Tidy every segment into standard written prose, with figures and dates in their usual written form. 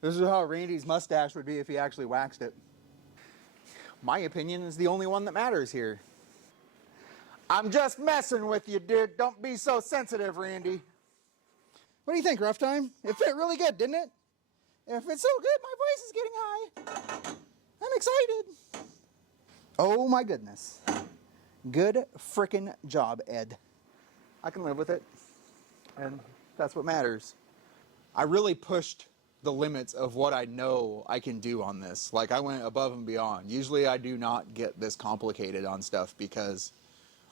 This is how Randy's mustache would be if he actually waxed it. My opinion is the only one that matters here. I'm just messing with you, dude. Don't be so sensitive, Randy. What do you think, Rough Time? It fit really good, didn't it? If it's so good, my voice is getting high. I'm excited. Oh my goodness. Good frickin' job, Ed. I can live with it. And that's what matters. I really pushed the limits of what I know I can do on this. Like, I went above and beyond. Usually I do not get this complicated on stuff because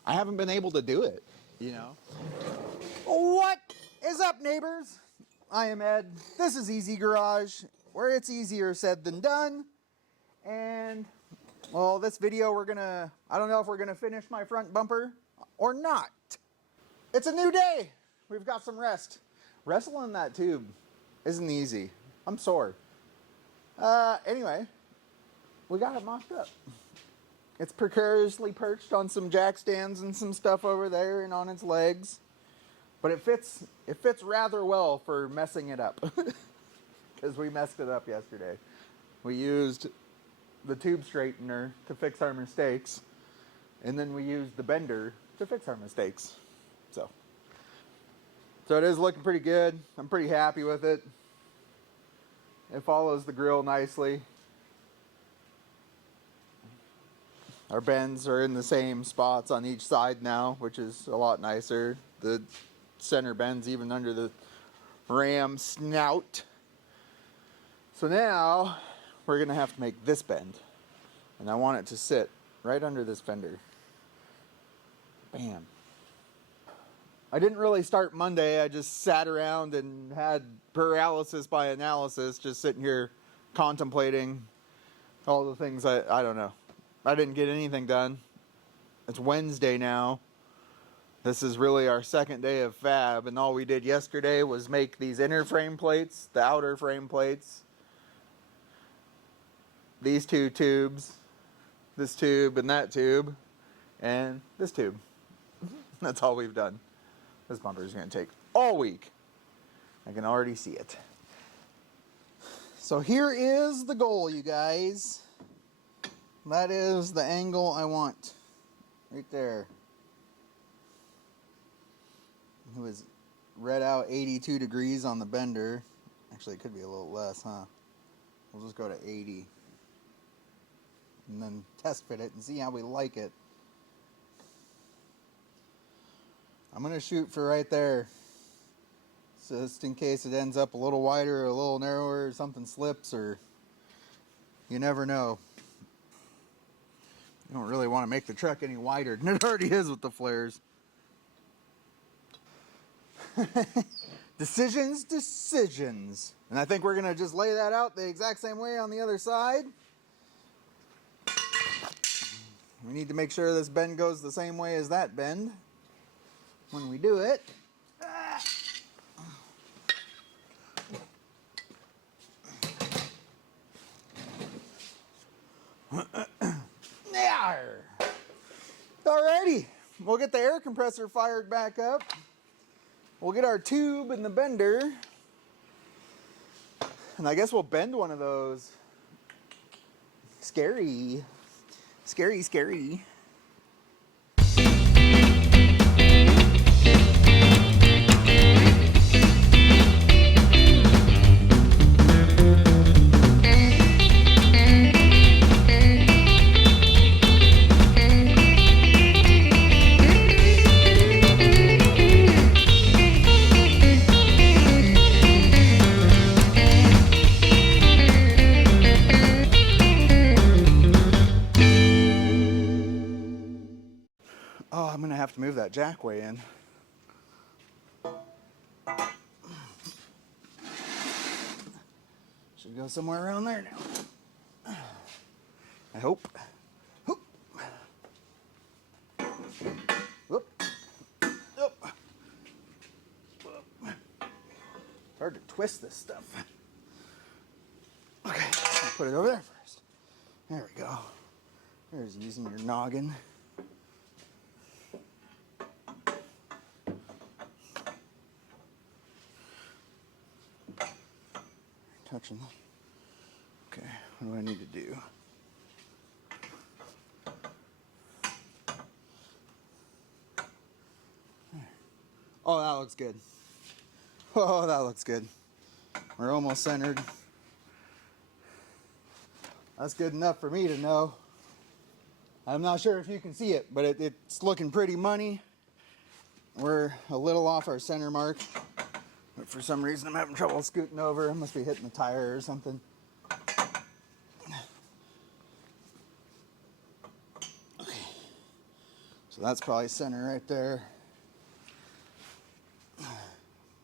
I haven't been able to do it, you know? What is up, neighbors? I am Ed. This is Easy Garage, where it's easier said than done. And, well, this video I don't know if we're gonna finish my front bumper or not. It's a new day. We've got some rest. Wrestling that tube isn't easy. I'm sore. Anyway, we got it mocked up. It's precariously perched on some jack stands and some stuff over there and on its legs. But it fits rather well for messing it up. Because we messed it up yesterday. We used the tube straightener to fix our mistakes. And then we used the bender to fix our mistakes. So it is looking pretty good. I'm pretty happy with it. It follows the grill nicely. Our bends are in the same spots on each side now, which is a lot nicer. The center bends even under the ram snout. So now we're going to have to make this bend. And I want it to sit right under this fender. Bam. I didn't really start Monday. I just sat around and had paralysis by analysis, just sitting here contemplating all the things I don't know. I didn't get anything done. It's Wednesday now. This is really our second day of fab, and all we did yesterday was make these inner frame plates, the outer frame plates, these two tubes, this tube and that tube, and this tube. That's all we've done. This bumper is going to take all week. I can already see it. So here is the goal, you guys. That is the angle I want. Right there. It was read out 82 degrees on the bender. Actually, it could be a little less, huh? We'll just go to 80. And then test fit it and see how we like it. I'm going to shoot for right there. So just in case it ends up a little wider or a little narrower or something slips, or you never know. You don't really want to make the truck any wider than it already is with the flares. Decisions. And I think we're going to just lay that out the exact same way on the other side. We need to make sure this bend goes the same way as that bend when we do it. Alrighty, we'll get the air compressor fired back up. We'll get our tube in the bender. And I guess we'll bend one of those. Scary. Scary, scary. Oh, I'm going to have to move that jackway in. Should go somewhere around there now. I hope. Whoop. Whoop. Whoop. Hard to twist this stuff. Okay, I'll put it over there first. There we go. There's using your noggin. Touch direction. Okay, what do I need to do? Oh, that looks good. Oh, that looks good. We're almost centered. That's good enough for me to know. I'm not sure if you can see it, but it's looking pretty money. We're a little off our center mark, but for some reason I'm having trouble scooting over. I must be hitting the tire or something. Okay. So that's probably center right there.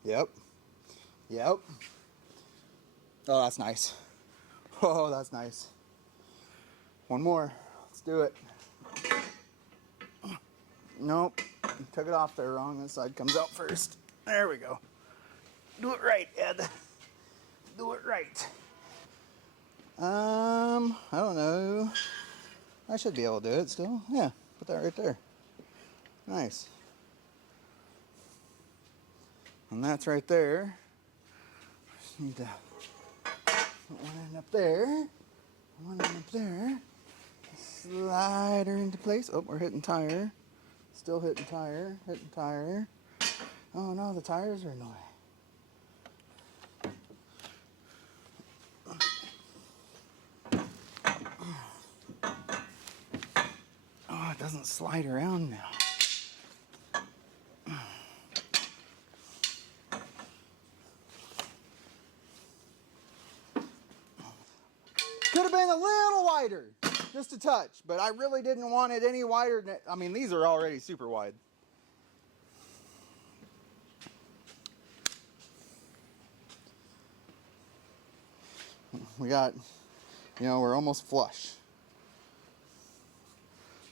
Yep. Yep. Oh, that's nice. Oh, that's nice. One more. Let's do it. Nope. Took it off there wrong. This side comes out first. There we go. Do it right, Ed. Do it right. I don't know. I should be able to do it still. Yeah, put that right there. Nice. And that's right there. Just need to put one in up there. One in up there. Slide her into place. Oh, we're hitting tire. Still hitting tire. Hitting tire. Oh no, the tires are in the way. Oh, it doesn't slide around now. Could have been a little wider, just a touch, but I really didn't want it any wider than, I mean, these are already super wide. We got, we're almost flush.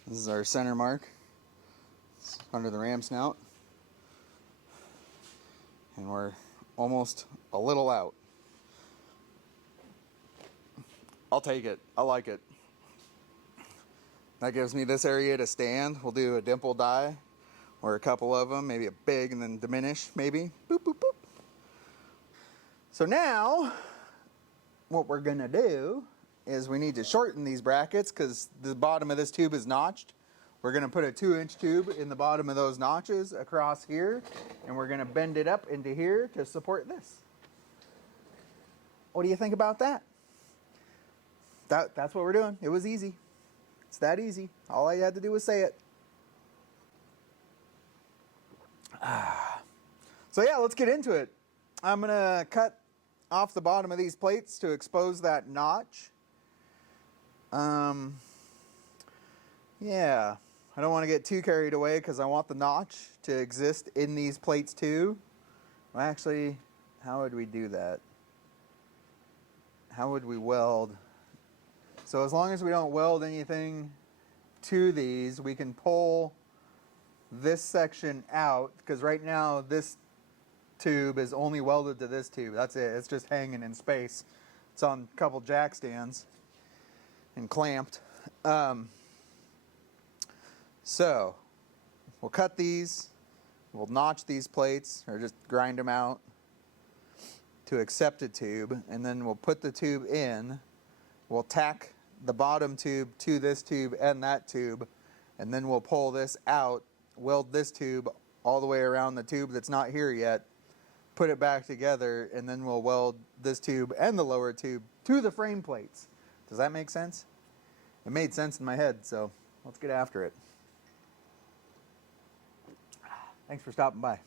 This is our center mark. It's under the ram snout. And we're almost a little out. I'll take it. I like it. That gives me this area to stand. We'll do a dimple die or a couple of them, maybe a big and then diminish, maybe. Boop, boop, boop. So now, what we're gonna do is we need to shorten these brackets because the bottom of this tube is notched. We're gonna put a 2-inch tube in the bottom of those notches across here, and we're gonna bend it up into here to support this. What do you think about that? That's what we're doing. It was easy. It's that easy. All I had to do was say it. So yeah, let's get into it. I'm gonna cut off the bottom of these plates to expose that notch. Yeah, I don't want to get too carried away because I want the notch to exist in these plates too. Well, actually, how would we do that? How would we weld? So as long as we don't weld anything to these, we can pull this section out, because right now this tube is only welded to this tube. That's it. It's just hanging in space. It's on a couple jack stands and clamped. So we'll cut these. We'll notch these plates or just grind them out to accept a tube, and then we'll put the tube in. We'll tack the bottom tube to this tube and that tube, and then we'll pull this out, weld this tube all the way around the tube that's not here yet, put it back together, and then we'll weld this tube and the lower tube to the frame plates. Does that make sense? It made sense in my head, so let's get after it. Thanks for stopping by.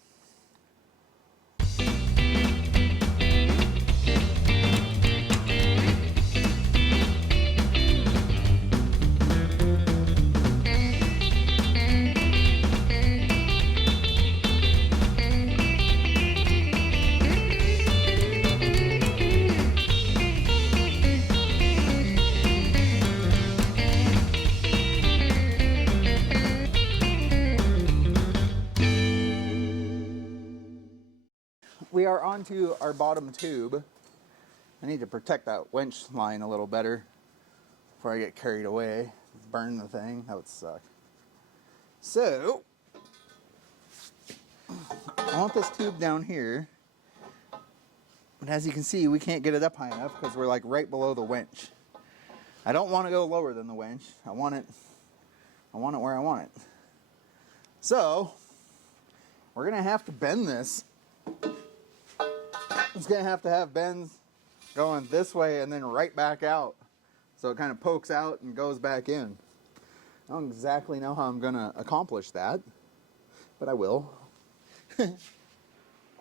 We are onto our bottom tube. I need to protect that winch line a little better before I get carried away. Burn the thing. That would suck. So, I want this tube down here. But as you can see, we can't get it up high enough because we're like right below the winch. I don't want to go lower than the winch. I want it where I want it. So, we're going to have to bend this. It's going to have bends going this way and then right back out. So it kind of pokes out and goes back in. I don't exactly know how I'm going to accomplish that, but I will.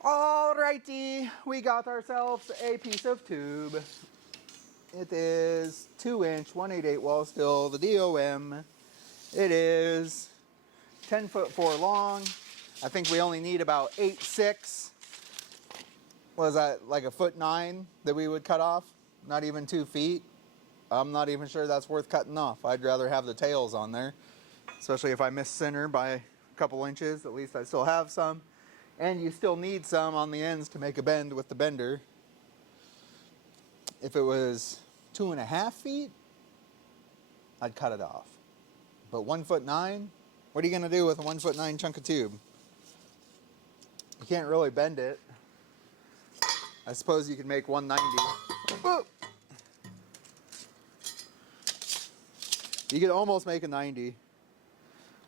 Alrighty, we got ourselves a piece of tube. It is 2-inch 1/8 wall steel, the DOM. It is 10'4" long. I think we only need about 8'6". Was that like 1'9" that we would cut off? Not even 2 feet. I'm not even sure that's worth cutting off. I'd rather have the tails on there, especially if I miss center by a couple inches. At least I still have some. And you still need some on the ends to make a bend with the bender. If it was 2.5 feet, I'd cut it off. But 1'9", what are you going to do with a 1'9" chunk of tube? You can't really bend it. I suppose you could make 190. Whoa! You could almost make a 90,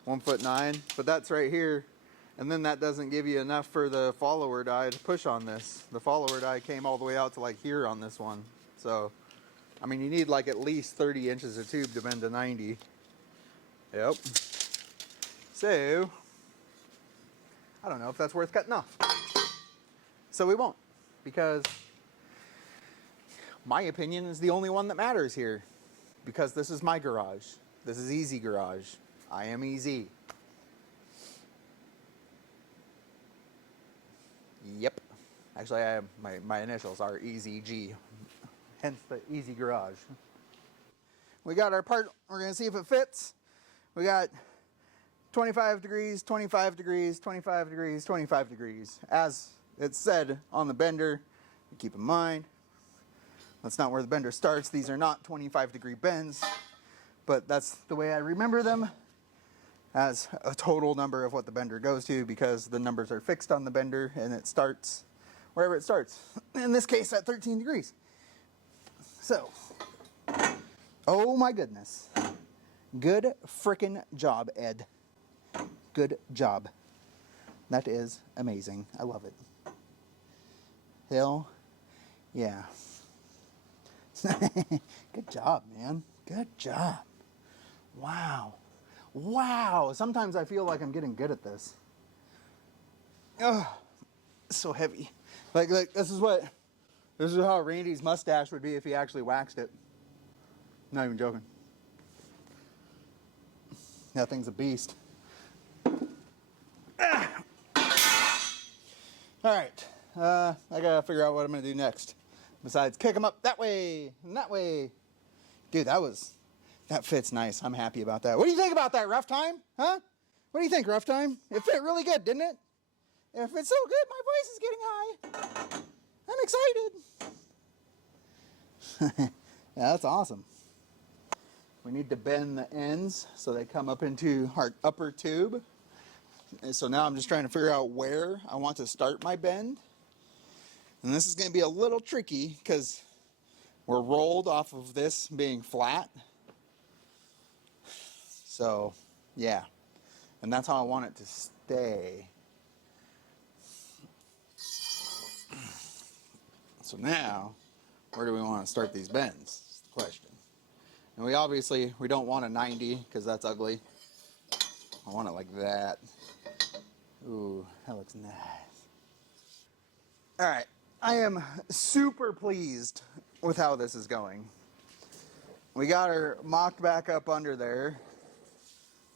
1'9", but that's right here. And then that doesn't give you enough for the follower die to push on this. The follower die came all the way out to like here on this one. So, I mean, you need like at least 30 inches of tube to bend a 90. Yep. So, I don't know if that's worth cutting off. So we won't, because my opinion is the only one that matters here. Because this is my garage. This is Easy Garage. I am easy. Yep. Actually, I have my initials are EZG. Hence the Easy Garage. We got our part. We're going to see if it fits. We got 25 degrees, 25 degrees, 25 degrees, 25 degrees. As it's said on the bender, keep in mind, that's not where the bender starts. These are not 25-degree bends, but that's the way I remember them as a total number of what the bender goes to, because the numbers are fixed on the bender and it starts wherever it starts. In this case, at 13 degrees. So, oh my goodness. Good frickin' job, Ed. Good job. That is amazing. I love it. Hell yeah. Good job, man. Good job. Wow. Wow. Sometimes I feel like I'm getting good at this. Ugh. So heavy. Like this is how Randy's mustache would be if he actually waxed it. Not even joking. That thing's a beast. Alright. I gotta figure out what I'm gonna do next. Besides kick them up that way and that way. Dude, that fits nice. I'm happy about that. What do you think about that, Rough Time? Huh? What do you think, Rough Time? It fit really good, didn't it? If it's so good, my voice is getting high. I'm excited. Yeah, that's awesome. We need to bend the ends so they come up into our upper tube. And so now I'm just trying to figure out where I want to start my bend. And this is going to be a little tricky because we're rolled off of this being flat. So, yeah. And that's how I want it to stay. So now, where do we want to start these bends? That's the question. And we don't want a 90 because that's ugly. I want it like that. Ooh, that looks nice. All right, I am super pleased with how this is going. We got her mocked back up under there.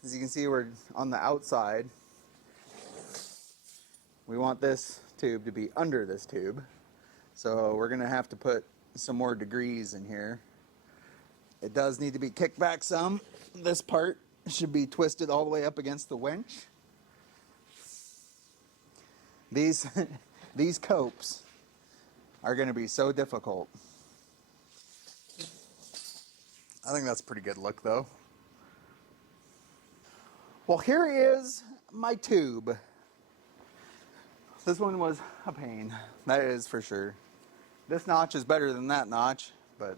As you can see, we're on the outside. We want this tube to be under this tube. So we're gonna have to put some more degrees in here. It does need to be kicked back some. This part should be twisted all the way up against the winch. These copes are going to be so difficult. I think that's a pretty good look, though. Well, here is my tube. This one was a pain, that is for sure. This notch is better than that notch, but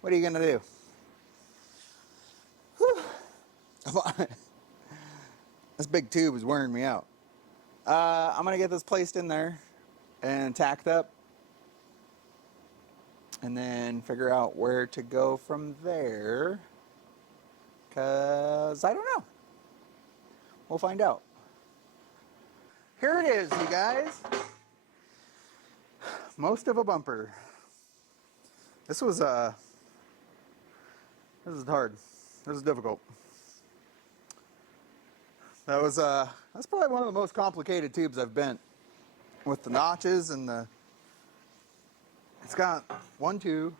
what are you gonna do? Whew. This big tube is wearing me out. I'm gonna get this placed in there and tacked up, and then figure out where to go from there, because I don't know. We'll find out. Here it is, you guys. Most of a bumper. This is hard. This is difficult. That's probably one of the most complicated tubes I've bent, with the notches and the. It's got 1, 2,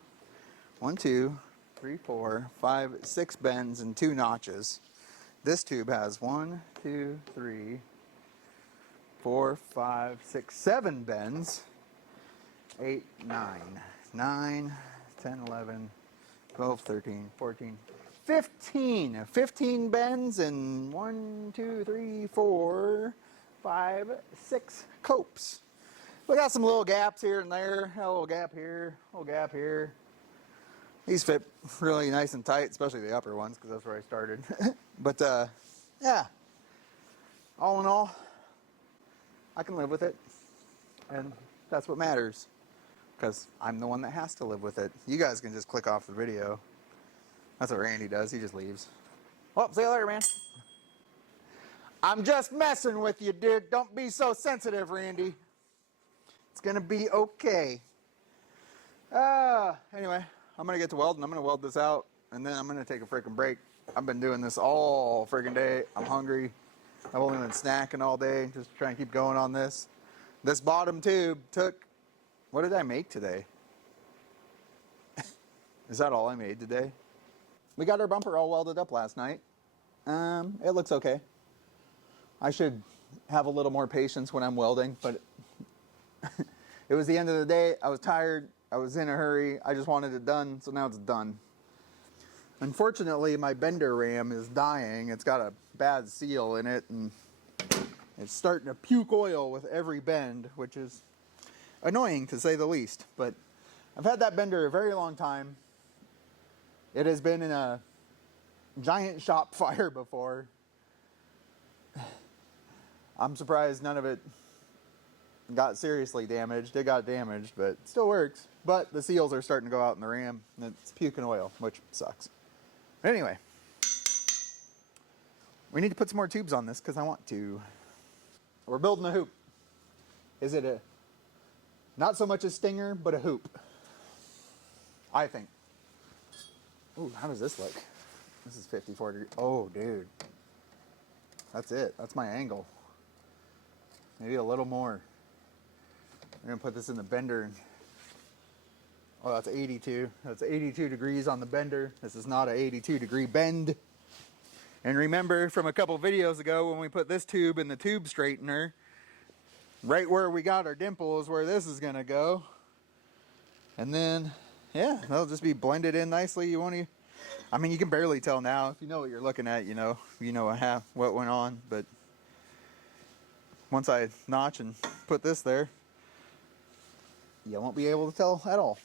3, 4, 5, 6 bends and 2 notches. This tube has 1, 2, 3, 4, 5, 6, 7 bends. 8, 9, 10, 11, 12, 13, 14, 15. 15 bends and 1, 2, 3, 4, 5, 6 copes. We got some little gaps here and there. A little gap here, a little gap here. These fit really nice and tight, especially the upper ones, because that's where I started. But yeah, all in all, I can live with it, and that's what matters, because I'm the one that has to live with it. You guys can just click off the video. That's what Randy does. He just leaves. Well, see you later, man. I'm just messing with you, dude. Don't be so sensitive, Randy. It's gonna be okay. Anyway, I'm gonna get to welding. I'm gonna weld this out, and then I'm gonna take a freaking break. I've been doing this all freaking day. I'm hungry. I've only been snacking all day, just trying to keep going on this. This bottom tube took, what did I make today? Is that all I made today? We got our bumper all welded up last night. It looks okay. I should have a little more patience when I'm welding, but it was the end of the day. I was tired. I was in a hurry. I just wanted it done, so now it's done. Unfortunately, my bender ram is dying. It's got a bad seal in it, and it's starting to puke oil with every bend, which is annoying to say the least. But I've had that bender a very long time. It has been in a giant shop fire before. I'm surprised none of it got seriously damaged. It got damaged, but it still works. But the seals are starting to go out in the ram, and it's puking oil, which sucks. Anyway, we need to put some more tubes on this because I want to. We're building a hoop. Is it not so much a stinger, but a hoop? I think. Ooh, how does this look? This is 54 degrees. Oh, dude. That's it. That's my angle. Maybe a little more. I'm going to put this in the bender. Oh, that's 82. That's 82 degrees on the bender. This is not an 82 degree bend. And remember from a couple videos ago when we put this tube in the tube straightener, right where we got our dimple is where this is going to go. And then, yeah, that'll just be blended in nicely. You won't even, I mean, you can barely tell now. If you know what you're looking at, you know what went on. But once I notch and put this there, you won't be able to tell at all.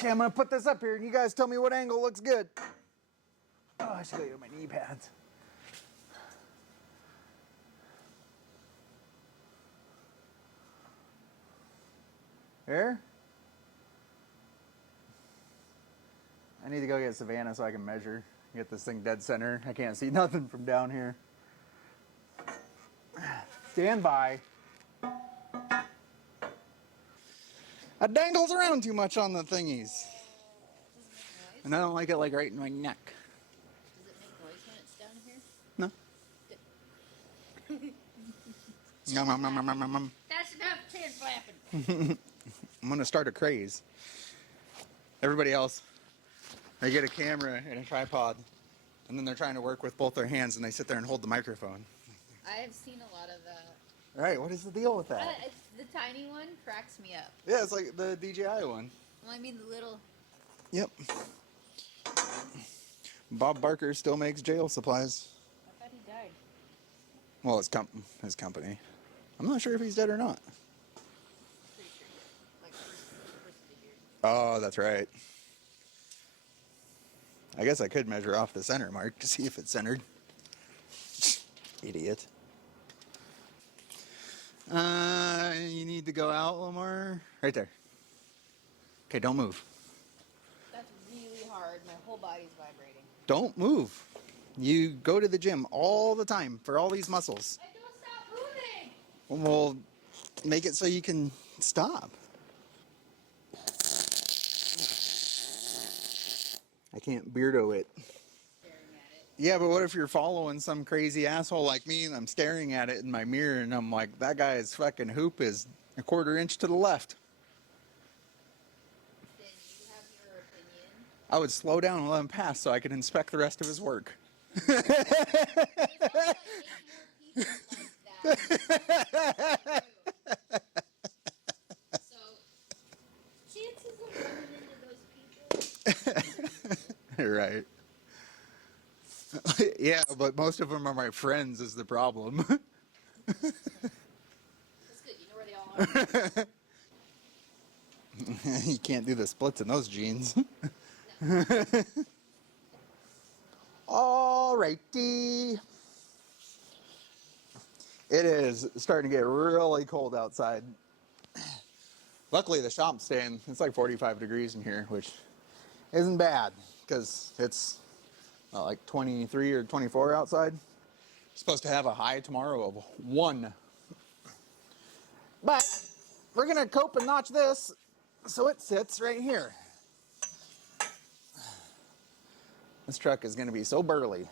Okay, I'm gonna put this up here and you guys tell me what angle looks good. Oh, I should go get my knee pads. Here? I need to go get Savannah so I can measure. Get this thing dead center. I can't see nothing from down here. Stand by. I dangles around too much on the thingies. And I don't like it like right in my neck. Does it make noise when it's down here? No. Nom, nom, nom, nom, nom, nom, nom. That's enough tail flapping. I'm gonna start a craze. Everybody else, they get a camera and a tripod, and then they're trying to work with both their hands, and they sit there and hold the microphone. I have seen a lot of that. All right, what is the deal with that? The tiny one cracks me up. Yeah, it's like the DJI one. Well, I mean the little. Yep. Bob Barker still makes jail supplies. I thought he died. Well, his company. I'm not sure if he's dead or not. Pretty sure. Like first of the year. Oh, that's right. I guess I could measure off the center mark to see if it's centered. Idiot. You need to go out a little more. Right there. Okay, don't move. That's really hard. My whole body's vibrating. Don't move. You go to the gym all the time for all these muscles. I don't stop moving. Well, make it so you can stop. I can't beardo it. Staring at it. Yeah, but what if you're following some crazy asshole like me and I'm staring at it in my mirror and I'm like, that guy's fucking hoop is a quarter inch to the left. Then you have your opinion. I would slow down and let him pass so I could inspect the rest of his work. There's only like 8 more people like that. So, chances of running into those people. Right. Yeah, but most of them are my friends is the problem. That's good. You know where they all are. You can't do the splits in those jeans. Alrighty. It is starting to get really cold outside. Luckily the shop's staying, it's like 45 degrees in here, which isn't bad because it's like 23 or 24 outside. Supposed to have a high tomorrow of 1. But we're gonna cope and notch this so it sits right here. This truck is gonna be so burly.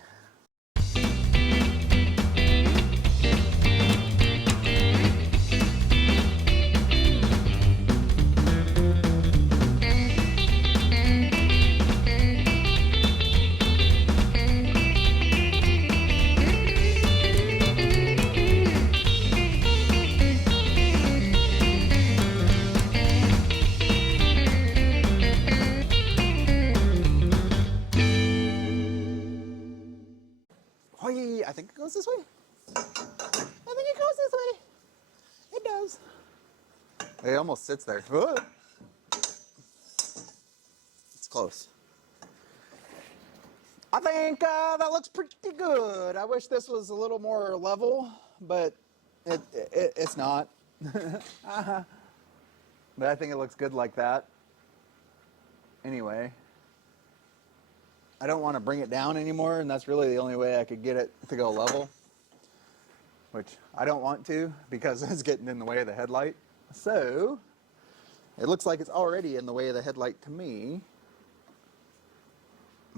I think it goes this way. I think it goes this way. It does. It almost sits there. Whoa. It's close. I think that looks pretty good. I wish this was a little more level, but it's not. But I think it looks good like that. Anyway. I don't want to bring it down anymore, and that's really the only way I could get it to go level, which I don't want to because it's getting in the way of the headlight. So it looks like it's already in the way of the headlight to me,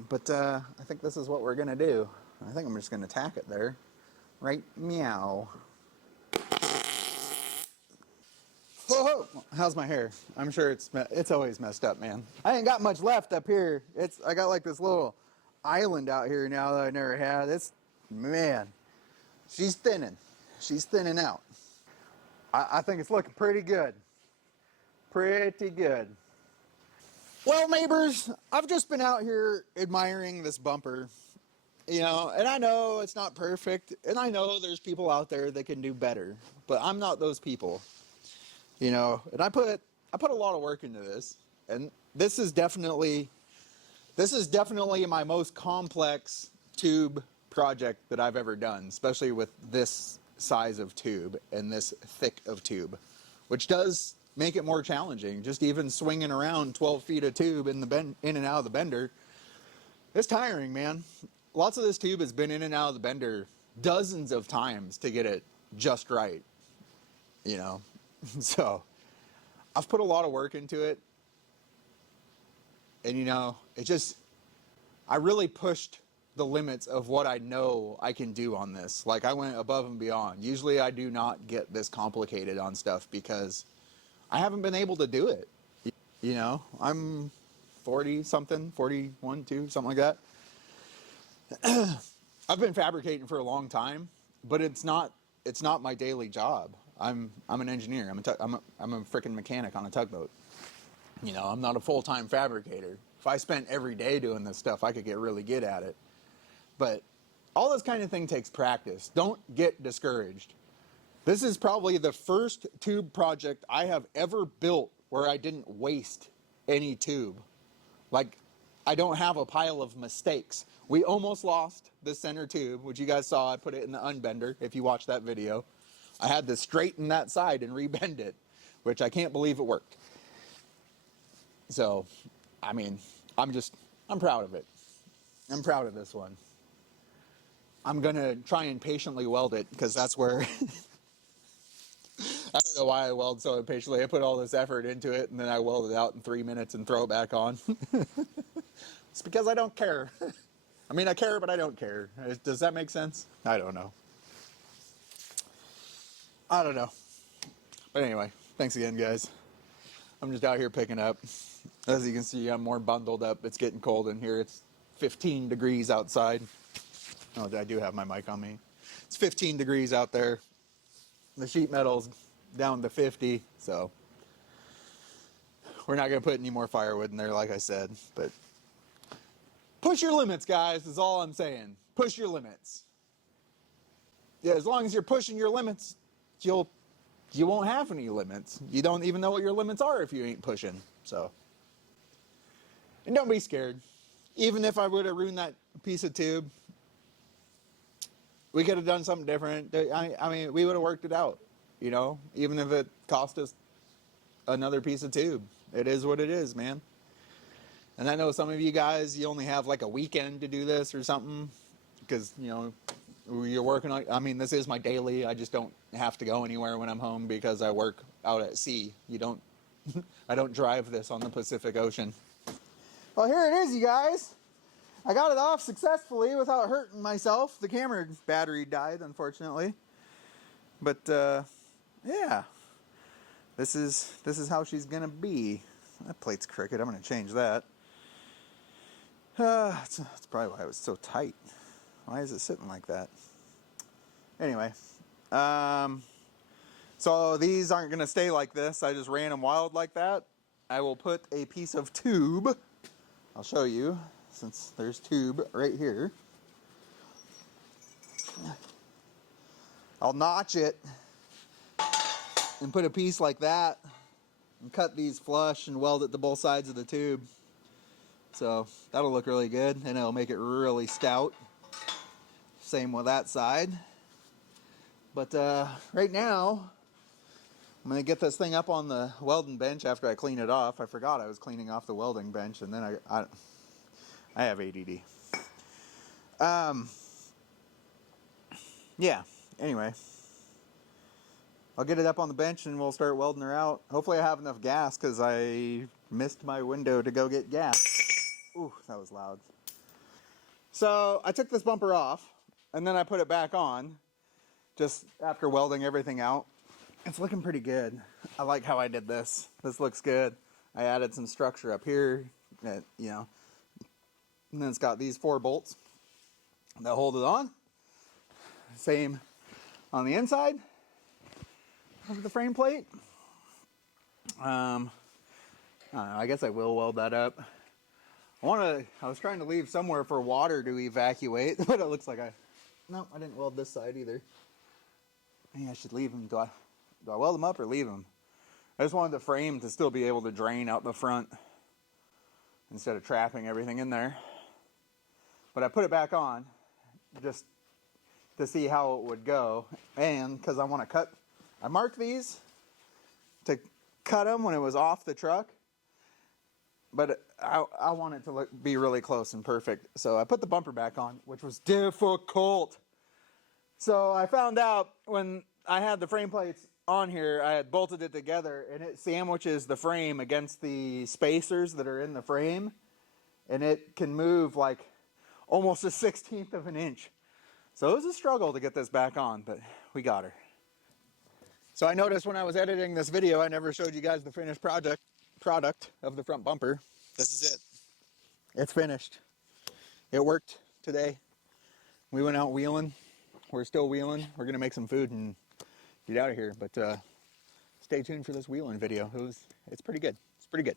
but I think this is what we're going to do. I think I'm just going to tack it there. Right, meow. Whoa, how's my hair? I'm sure it's always messed up, man. I ain't got much left up here. I got like this little island out here now that I never had. Man, she's thinning. She's thinning out. I think it's looking pretty good. Pretty good. Well, neighbors, I've just been out here admiring this bumper, you know, and I know it's not perfect, and I know there's people out there that can do better, but I'm not those people. You know, and I put a lot of work into this, and this is definitely my most complex tube project that I've ever done, especially with this size of tube and this thick of tube, which does make it more challenging. Just even swinging around 12 feet of tube in and out of the bender, it's tiring, man. Lots of this tube has been in and out of the bender dozens of times to get it just right, you know. So I've put a lot of work into it, and you know, I really pushed the limits of what I know I can do on this. Like, I went above and beyond. Usually I do not get this complicated on stuff because I haven't been able to do it. You know, I'm 40 something, 41, 2, something like that. I've been fabricating for a long time, but it's not my daily job. I'm an engineer. I'm a freaking mechanic on a tugboat. You know, I'm not a full-time fabricator. If I spent every day doing this stuff, I could get really good at it. But all this kind of thing takes practice. Don't get discouraged. This is probably the first tube project I have ever built where I didn't waste any tube. Like, I don't have a pile of mistakes. We almost lost the center tube, which you guys saw. I put it in the unbender, if you watched that video. I had to straighten that side and rebend it, which I can't believe it worked. So, I mean, I'm proud of it. I'm proud of this one. I'm going to try and patiently weld it, because that's where... I don't know why I weld so impatiently. I put all this effort into it, and then I weld it out in 3 minutes and throw it back on. It's because I don't care. I mean, I care, but I don't care. Does that make sense? I don't know. But anyway, thanks again, guys. I'm just out here picking up. As you can see, I'm more bundled up. It's getting cold in here. It's 15 degrees outside. Oh, I do have my mic on me. It's 15 degrees out there. The sheet metal's down to 50, so we're not going to put any more firewood in there, like I said. But push your limits, guys, is all I'm saying. Push your limits. Yeah, as long as you're pushing your limits, you won't have any limits. You don't even know what your limits are if you ain't pushing. So, and don't be scared. Even if I would have ruined that piece of tube, we could have done something different. I mean, we would have worked it out, you know, even if it cost us another piece of tube. It is what it is, man. And I know some of you guys, you only have like a weekend to do this or something because, you know, you're working on, I mean, this is my daily. I just don't have to go anywhere when I'm home because I work out at sea. I don't drive this on the Pacific Ocean. Well, here it is, you guys. I got it off successfully without hurting myself. The camera battery died, unfortunately. But, yeah. This is how she's gonna be. That plate's crooked. I'm gonna change that. That's probably why it was so tight. Why is it sitting like that? Anyway, so these aren't gonna stay like this. I just ran them wild like that. I will put a piece of tube. I'll show you, since there's tube right here. I'll notch it and put a piece like that and cut these flush and weld it to both sides of the tube. So that'll look really good and it'll make it really stout. Same with that side. But right now, I'm going to get this thing up on the welding bench after I clean it off. I forgot I was cleaning off the welding bench, and then I have ADD. Yeah, anyway. I'll get it up on the bench and we'll start welding her out. Hopefully I have enough gas because I missed my window to go get gas. Ooh, that was loud. So I took this bumper off and then I put it back on just after welding everything out. It's looking pretty good. I like how I did this. This looks good. I added some structure up here, that, you know, and then it's got these 4 bolts that hold it on. Same on the inside of the frame plate. I don't know, I guess I will weld that up. I was trying to leave somewhere for water to evacuate, but it looks like no, I didn't weld this side either. Maybe I should leave them. Do I weld them up or leave them? I just wanted the frame to still be able to drain out the front instead of trapping everything in there. But I put it back on just to see how it would go, and because I want to cut. I marked these to cut them when it was off the truck, but I want it to be really close and perfect. So I put the bumper back on, which was difficult. So I found out when I had the frame plates on here, I had bolted it together, and it sandwiches the frame against the spacers that are in the frame, and it can move like almost a 1/16 of an inch. So it was a struggle to get this back on, but we got her. So I noticed when I was editing this video, I never showed you guys the finished product of the front bumper. This is it. It's finished. It worked today. We went out wheeling. We're still wheeling. We're gonna make some food and get out of here. But stay tuned for this wheeling video. It's pretty good. It's pretty good.